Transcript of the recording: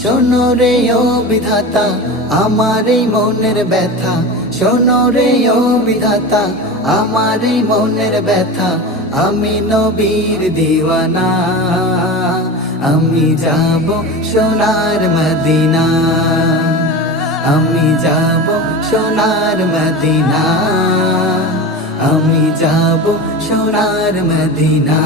শোনো রে ও বিধাতা আমার এই মনের ব্যথা, শোনো রে ও বিধাতা আমার এই মনের ব্যথা। আমি নবীর দিওয়ানা, আমি যাব সোনার মদিনা, আমি যাব সোনার মদিনা, আমি যাব সোনার মদিনা।